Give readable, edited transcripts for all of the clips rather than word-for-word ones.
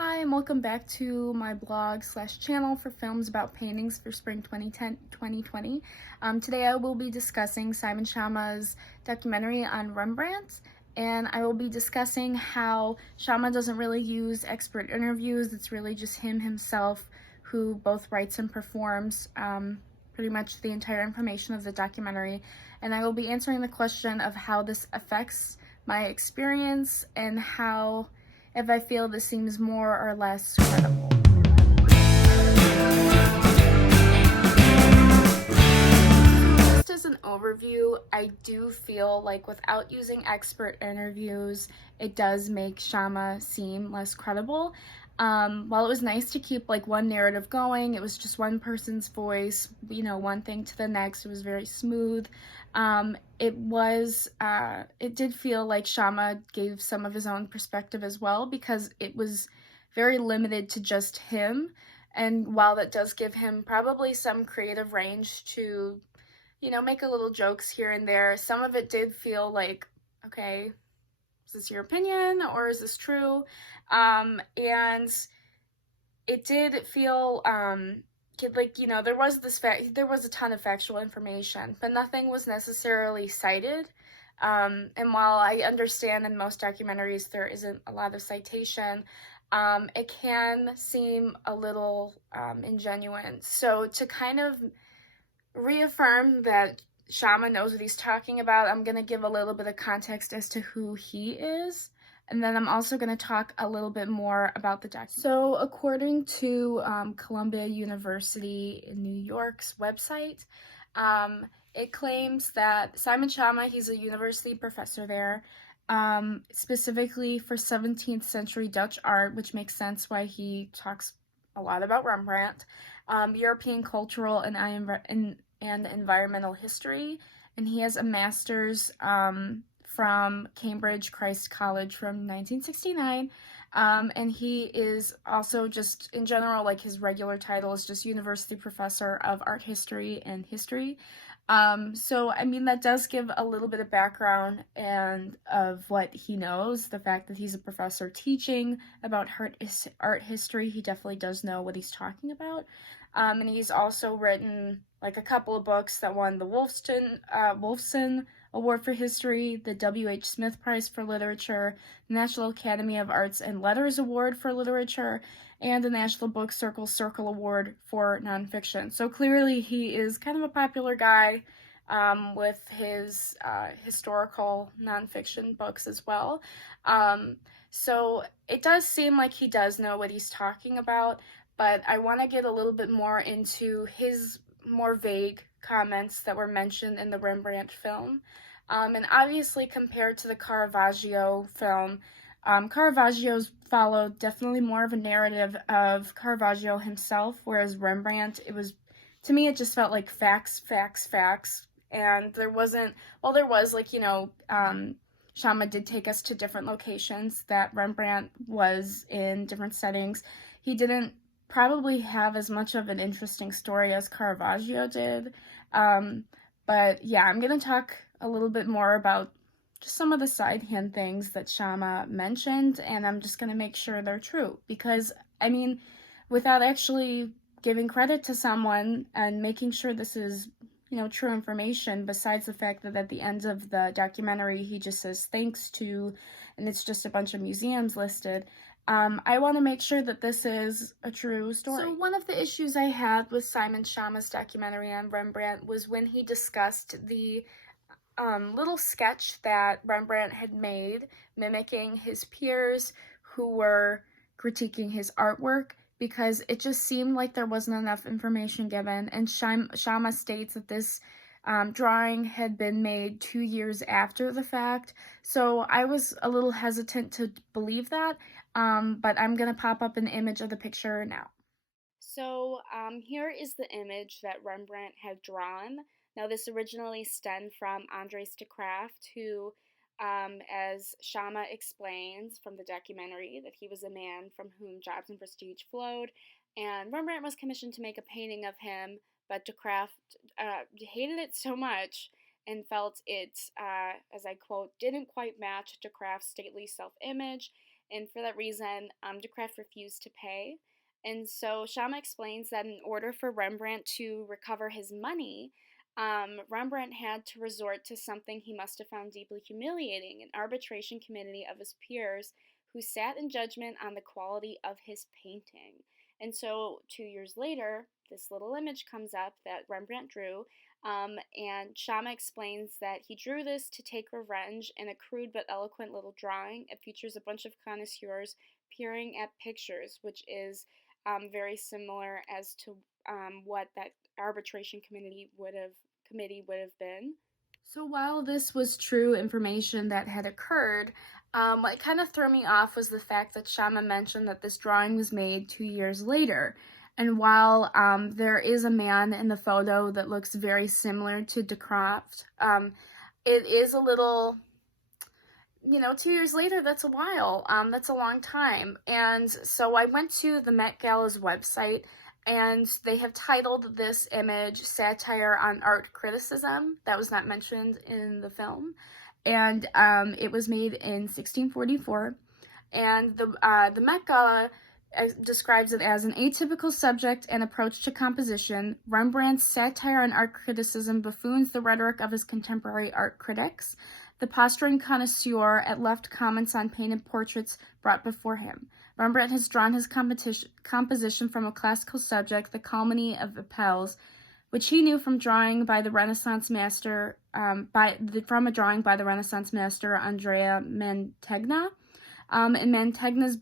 Hi, and welcome back to my blog slash channel for films about paintings for spring 2020. Today I will be discussing Simon Schama's documentary on Rembrandt, and I will be discussing how Schama doesn't really use expert interviews. It's really just himself who both writes and performs pretty much the entire information of the documentary. And I will be answering the question of how this affects my experience and how if I feel this seems more or less credible. Just as an overview, I do feel like without using expert interviews, it does make Schama seem less credible. While it was nice to keep like one narrative going, it was just one person's voice, one thing to the next. It was very smooth. It did feel like Schama gave some of his own perspective as well, because it was very limited to just him. And while that does give him probably some creative range to, make a little jokes here and there, some of it did feel like, okay, is this your opinion or is this true? And it did feel there was a ton of factual information, but nothing was necessarily cited. And while I understand in most documentaries there isn't a lot of citation, it can seem a little ingenuine. So to kind of reaffirm that Schama knows what he's talking about, I'm going to give a little bit of context as to who he is. And then I'm also going to talk a little bit more about the documentary. So according to Columbia University in New York's website, it claims that Simon Schama, he's a university professor there, specifically for 17th century Dutch art, which makes sense why he talks a lot about Rembrandt, European cultural and environmental history, and he has a master's from Cambridge Christ College from 1969, and he is also just, in general, like his regular title is just University Professor of Art History and History. So, I mean, that does give a little bit of background and of what he knows, the fact that he's a professor teaching about art history. He definitely does know what he's talking about. And he's also written like a couple of books that won the Wolfson Award for History, the W.H. Smith Prize for Literature, the National Academy of Arts and Letters Award for Literature, and the National Book Circle Award for Nonfiction. So clearly he is kind of a popular guy with his historical nonfiction books as well. So it does seem like he does know what he's talking about, but I want to get a little bit more into his more vague comments that were mentioned in the Rembrandt film. And obviously compared to the Caravaggio film, Caravaggio's followed definitely more of a narrative of Caravaggio himself, whereas Rembrandt, to me, it just felt like facts, and there wasn't, well, there was like, Schama did take us to different locations that Rembrandt was in different settings. He didn't probably have as much of an interesting story as Caravaggio did. But yeah, I'm going to talk a little bit more about just some of the sidehand things that Schama mentioned, and I'm just going to make sure they're true. Because, I mean, without actually giving credit to someone and making sure this is, true information, besides the fact that at the end of the documentary he just says thanks to, and it's just a bunch of museums listed, I want to make sure that this is a true story. So one of the issues I had with Simon Schama's documentary on Rembrandt was when he discussed the little sketch that Rembrandt had made mimicking his peers who were critiquing his artwork, because it just seemed like there wasn't enough information given, and Schama states that this drawing had been made 2 years after the fact, so I was a little hesitant to believe that, but I'm going to pop up an image of the picture now. So here is the image that Rembrandt had drawn. Now this originally stemmed from Andries de Graft, who, as Schama explains from the documentary, that he was a man from whom jobs and prestige flowed, and Rembrandt was commissioned to make a painting of him, but de Graft hated it so much and felt it, as I quote, didn't quite match de Graft's stately self-image, and for that reason, de Klerk refused to pay. And so Schama explains that in order for Rembrandt to recover his money, Rembrandt had to resort to something he must have found deeply humiliating, an arbitration committee of his peers who sat in judgment on the quality of his painting. And so 2 years later, this little image comes up that Rembrandt drew, and Schama explains that he drew this to take revenge in a crude but eloquent little drawing. It features a bunch of connoisseurs peering at pictures, which is very similar as to what that arbitration committee would have been. So while this was true information that had occurred, what kind of threw me off was the fact that Schama mentioned that this drawing was made 2 years later. And while there is a man in the photo that looks very similar to de Klerk, it is a little, 2 years later, that's a while. That's a long time. And so I went to the Met Gala's website, and they have titled this image Satire on Art Criticism. That was not mentioned in the film. And it was made in 1644. And the Met Gala describes it as an atypical subject and approach to composition. Rembrandt's satire on art criticism buffoons the rhetoric of his contemporary art critics. The posturing connoisseur at left comments on painted portraits brought before him. Rembrandt has drawn his composition from a classical subject, the calumny of Apelles, which he knew from drawing by the Renaissance master, Andrea Mantegna. In Mantegna's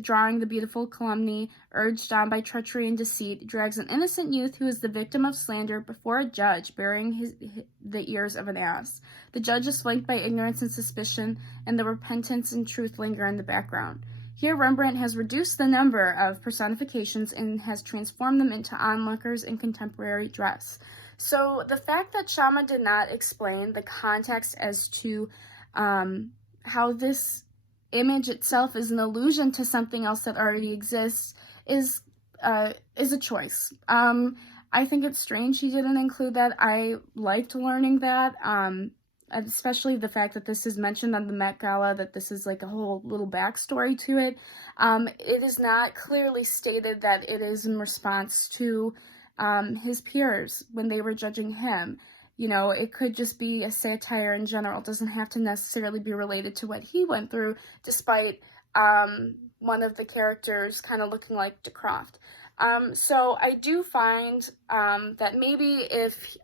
drawing, the beautiful calumny, urged on by treachery and deceit, drags an innocent youth who is the victim of slander before a judge, bearing the ears of an ass. The judge is flanked by ignorance and suspicion, and the repentance and truth linger in the background. Here, Rembrandt has reduced the number of personifications and has transformed them into onlookers in contemporary dress. So the fact that Schama did not explain the context as to how this image itself is an allusion to something else that already exists is a choice. I think it's strange he didn't include that. I liked learning that, especially the fact that this is mentioned on the Met Gala, that this is like a whole little backstory to it. It is not clearly stated that it is in response to his peers when they were judging him. It could just be a satire in general. It doesn't have to necessarily be related to what he went through, despite one of the characters kind of looking like de Klerk. So I do find that maybe if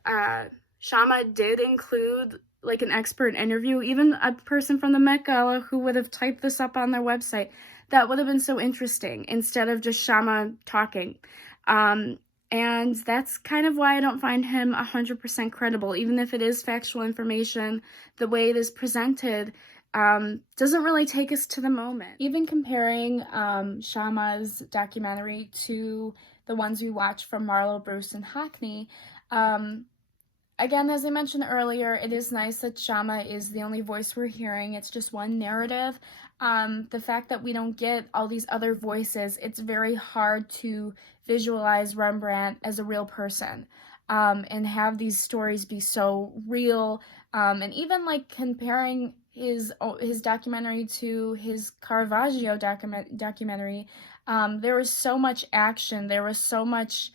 Schama did include like an expert interview, even a person from the Met Gala who would have typed this up on their website, that would have been so interesting instead of just Schama talking. And that's kind of why I don't find him 100% credible. Even if it is factual information, the way it is presented doesn't really take us to the moment. Even comparing Schama's documentary to the ones we watched from Marlowe, Bruce, and Hockney, again, as I mentioned earlier, it is nice that Schama is the only voice we're hearing. It's just one narrative. The fact that we don't get all these other voices, it's very hard to visualize Rembrandt as a real person and have these stories be so real. And even like comparing his documentary to his Caravaggio documentary, there was so much action. There was so much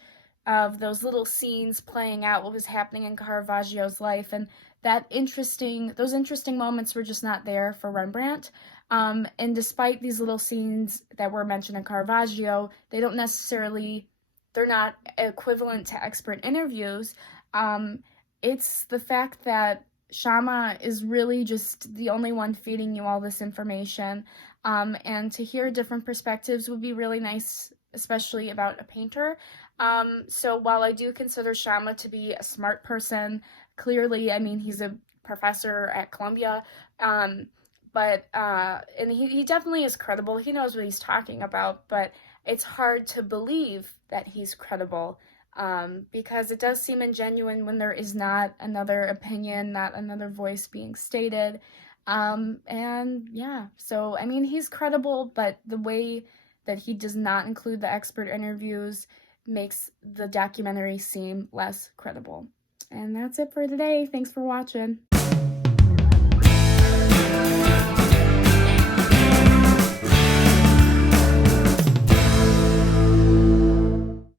of those little scenes playing out what was happening in Caravaggio's life, and those interesting moments were just not there for Rembrandt. And despite these little scenes that were mentioned in Caravaggio, they're not equivalent to expert interviews. It's the fact that Schama is really just the only one feeding you all this information, and to hear different perspectives would be really nice, especially about a painter. So while I do consider Schama to be a smart person, clearly, I mean, he's a professor at Columbia, and he definitely is credible. He knows what he's talking about, but it's hard to believe that he's credible, because it does seem ingenuine when there is not another opinion, not another voice being stated. And yeah, so I mean, he's credible, but the way that he does not include the expert interviews makes the documentary seem less credible. And that's it for today. Thanks for watching.